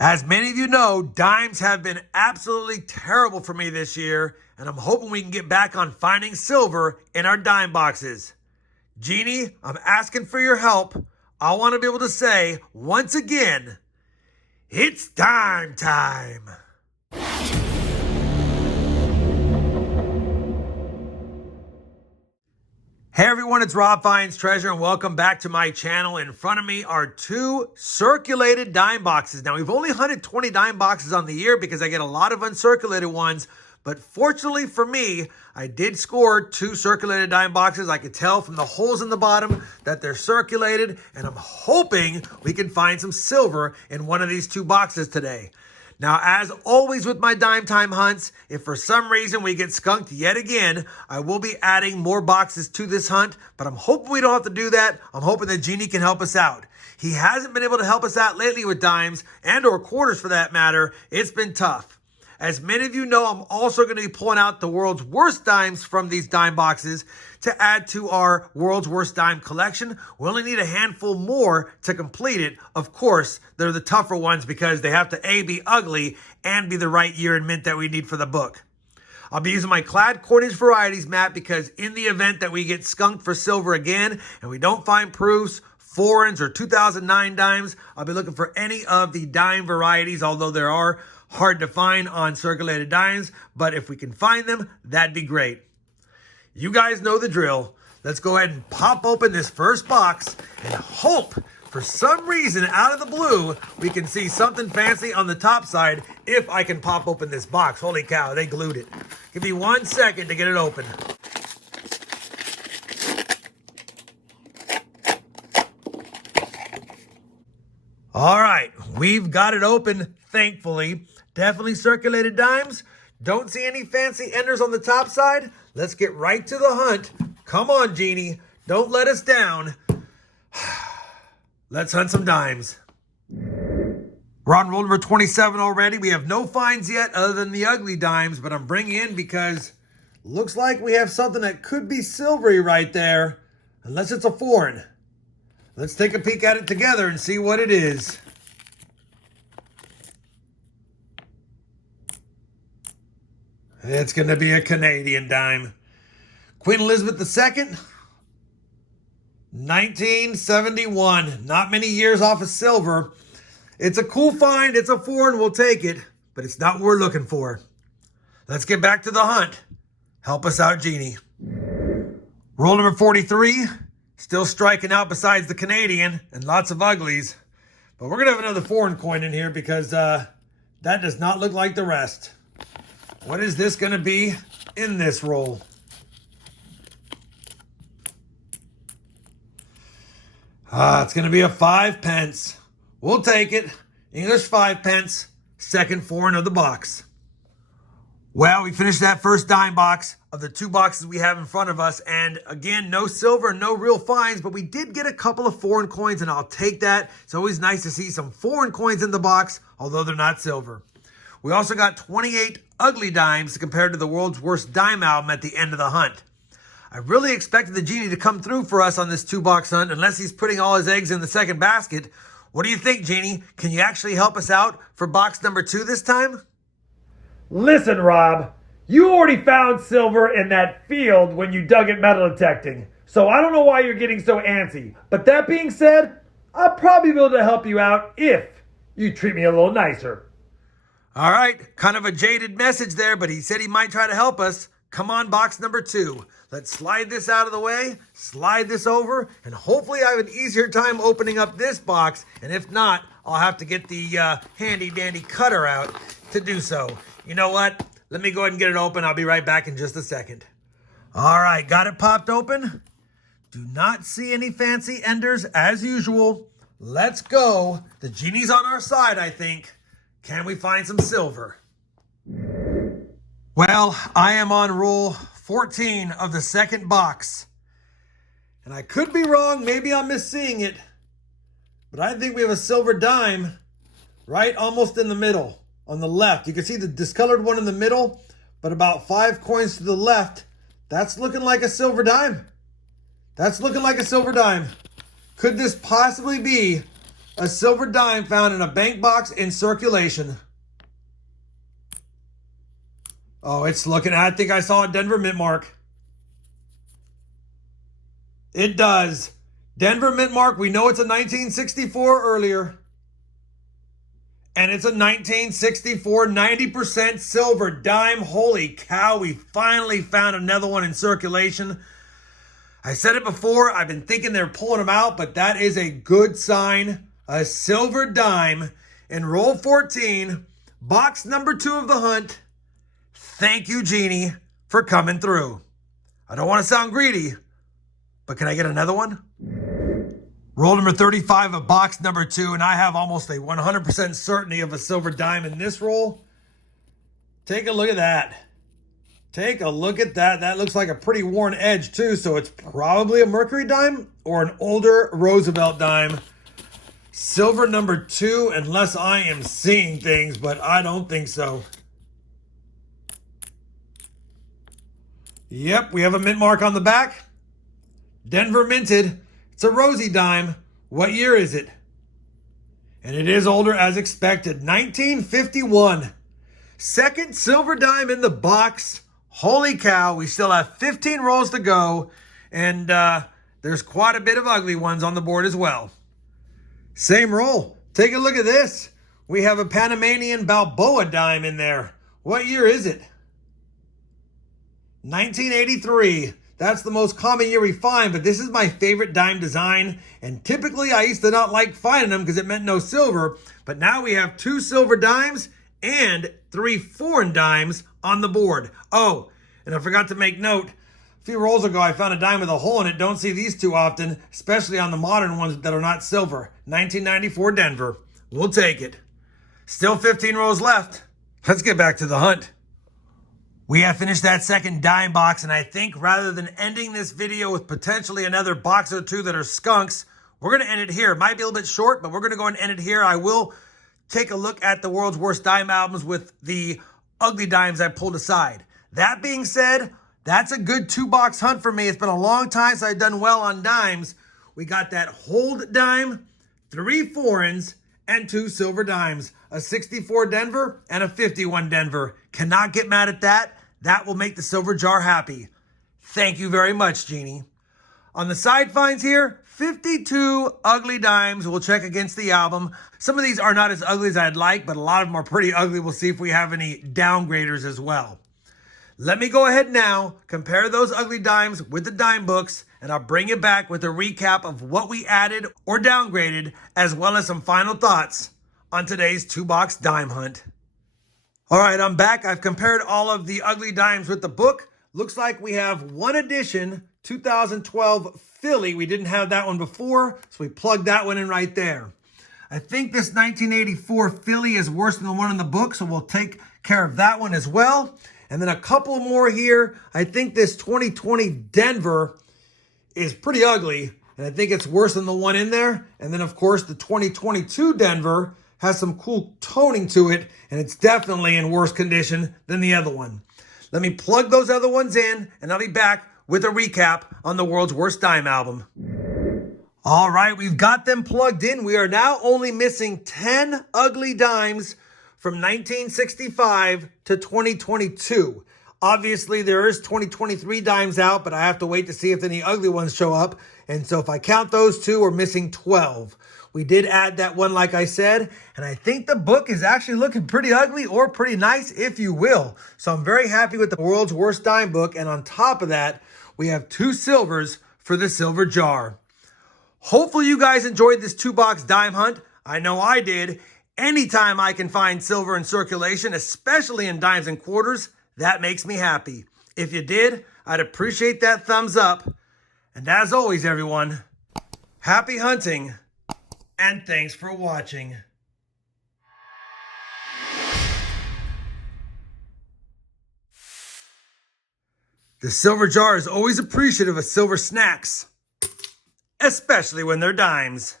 As many of you know, dimes have been absolutely terrible for me this year, and I'm hoping we can get back on finding silver in our dime boxes. Genie, I'm asking for your help. I want to be able to say, once again, it's dime time. Hey everyone, it's RobFindsTreasure and welcome back to my channel. In front of me are two circulated dime boxes. Now we've only hunted 20 dime boxes on the year because I get a lot of uncirculated ones, but fortunately for me, I did score two circulated dime boxes. I could tell from the holes in the bottom that they're circulated, and I'm hoping we can find some silver in one of these two boxes today. Now, as always with my dime time hunts, if for some reason we get skunked yet again, I will be adding more boxes to this hunt, but I'm hoping we don't have to do that. I'm hoping that Genie can help us out. He hasn't been able to help us out lately with dimes and or quarters for that matter. It's been tough. As many of you know, I'm also going to be pulling out the world's worst dimes from these dime boxes to add to our world's worst dime collection. We only need a handful more to complete it. Of course, they're the tougher ones because they have to A, be ugly and be the right year and mint that we need for the book. I'll be using my clad Coins Varieties map because in the event that we get skunked for silver again and we don't find proofs, foreigns or 2009 dimes, I'll be looking for any of the dime varieties, although there are hard to find on circulated dimes, but if we can find them, that'd be great. You guys know the drill. Let's go ahead and pop open this first box and hope for some reason out of the blue we can see something fancy on the top side if I can pop open this box. Holy cow, they glued it. Give me 1 second to get it open. All right, we've got it open, thankfully. Definitely circulated dimes. Don't see any fancy enders on the top side. Let's get right to the hunt. Come on, Genie. Don't let us down. Let's hunt some dimes. We're on roll number 27 already. We have no finds yet other than the ugly dimes, but I'm bringing in because looks like we have something that could be silvery right there, unless it's a foreign. Let's take a peek at it together and see what it is. It's going to be a Canadian dime. Queen Elizabeth II, 1971. Not many years off of silver. It's a cool find. It's a foreign. We'll take it. But it's not what we're looking for. Let's get back to the hunt. Help us out, Genie. Roll number 43. Still striking out besides the Canadian and lots of uglies. But we're going to have another foreign coin in here because that does not look like the rest. What is this going to be in this roll? It's going to be a 5 pence. We'll take it. English 5 pence. Second foreign of the box. Well, we finished that first dime box of the two boxes we have in front of us. And again, no silver, no real finds, but we did get a couple of foreign coins and I'll take that. It's always nice to see some foreign coins in the box, although they're not silver. We also got 28 ugly dimes compared to the world's worst dime album at the end of the hunt. I really expected the Genie to come through for us on this 2-box hunt unless he's putting all his eggs in the second basket. What do you think, Genie? Can you actually help us out for box number 2 this time? Listen, Rob, you already found silver in that field when you dug it metal detecting, so I don't know why you're getting so antsy. But that being said, I'll probably be able to help you out if you treat me a little nicer. All right, kind of a jaded message there, but he said he might try to help us. Come on, box number 2. Let's slide this out of the way, slide this over, and hopefully I have an easier time opening up this box. And if not, I'll have to get the handy-dandy cutter out to do so. You know what? Let me go ahead and get it open. I'll be right back in just a second. All right, got it popped open. Do not see any fancy enders as usual. Let's go. The Genie's on our side, I think. Can we find some silver? Well, I am on roll 14 of the second box. And I could be wrong. Maybe I'm misseeing it. But I think we have a silver dime right almost in the middle on the left. You can see the discolored one in the middle, but about 5 coins to the left. That's looking like a silver dime. That's looking like a silver dime. Could this possibly be a silver dime found in a bank box in circulation. Oh, it's looking, I think I saw a Denver mint mark. It does. Denver mint mark, we know it's a 1964 earlier. And it's a 1964 90% silver dime. Holy cow, we finally found another one in circulation. I said it before, I've been thinking they're pulling them out, but that is a good sign. A silver dime in roll 14, box number 2 of the hunt. Thank you, Genie, for coming through. I don't want to sound greedy, but can I get another one? Roll number 35 of box number 2, and I have almost a 100% certainty of a silver dime in this roll. Take a look at that. Take a look at that. That looks like a pretty worn edge too, so it's probably a mercury dime or an older Roosevelt dime. Silver number 2, unless I am seeing things, but I don't think so. Yep, we have a mint mark on the back. Denver minted. It's a rosy dime. What year is it? And it is older as expected. 1951. Second silver dime in the box. Holy cow. We still have 15 rolls to go. And there's quite a bit of ugly ones on the board as well. Same roll. Take a look at this. We have a Panamanian Balboa dime in there. What year is it? 1983. That's the most common year we find, but this is my favorite dime design. And typically I used to not like finding them because it meant no silver. But now we have 2 silver dimes and 3 foreign dimes on the board. Oh, and I forgot to make note. A few rolls ago, I found a dime with a hole in it. Don't see these too often, especially on the modern ones that are not silver. 1994 Denver. We'll take it. Still 15 rolls left. Let's get back to the hunt. We have finished that second dime box, and I think rather than ending this video with potentially another box or 2 that are skunks, we're going to end it here. It might be a little bit short, but we're going to go and end it here. I will take a look at the world's worst dime albums with the ugly dimes I pulled aside. That being said, that's a good 2-box hunt for me. It's been a long time since I've done well on dimes. We got that hold dime, 3 foreigns, and 2 silver dimes. A 64 Denver and a 51 Denver. Cannot get mad at that. That will make the silver jar happy. Thank you very much, Genie. On the side finds here, 52 ugly dimes. We'll check against the album. Some of these are not as ugly as I'd like, but a lot of them are pretty ugly. We'll see if we have any downgraders as well. Let me go ahead now, compare those ugly dimes with the dime books, and I'll bring you back with a recap of what we added or downgraded, as well as some final thoughts on today's 2-box dime hunt. All right, I'm back. I've compared all of the ugly dimes with the book. Looks like we have one edition, 2012 Philly. We didn't have that one before, so we plugged that one in right there. I think this 1984 Philly is worse than the one in the book, so we'll take care of that one as well. And then a couple more here. I think this 2020 Denver is pretty ugly, and I think it's worse than the one in there. And then, of course, the 2022 Denver has some cool toning to it, and it's definitely in worse condition than the other one. Let me plug those other ones in, and I'll be back with a recap on the world's worst dime album. All right, we've got them plugged in. We are now only missing 10 ugly dimes from 1965 to 2022. Obviously, there is 2023 dimes out, but I have to wait to see if any ugly ones show up. And so if I count those 2, we're missing 12. We did add that one, like I said, and I think the book is actually looking pretty ugly or pretty nice, if you will. So I'm very happy with the world's worst dime book. And on top of that, we have 2 silvers for the silver jar. Hopefully you guys enjoyed this 2-box dime hunt. I know I did. Anytime I can find silver in circulation, especially in dimes and quarters, that makes me happy. If you did, I'd appreciate that thumbs up. And as always, everyone, happy hunting, and thanks for watching. The silver jar is always appreciative of silver snacks, especially when they're dimes.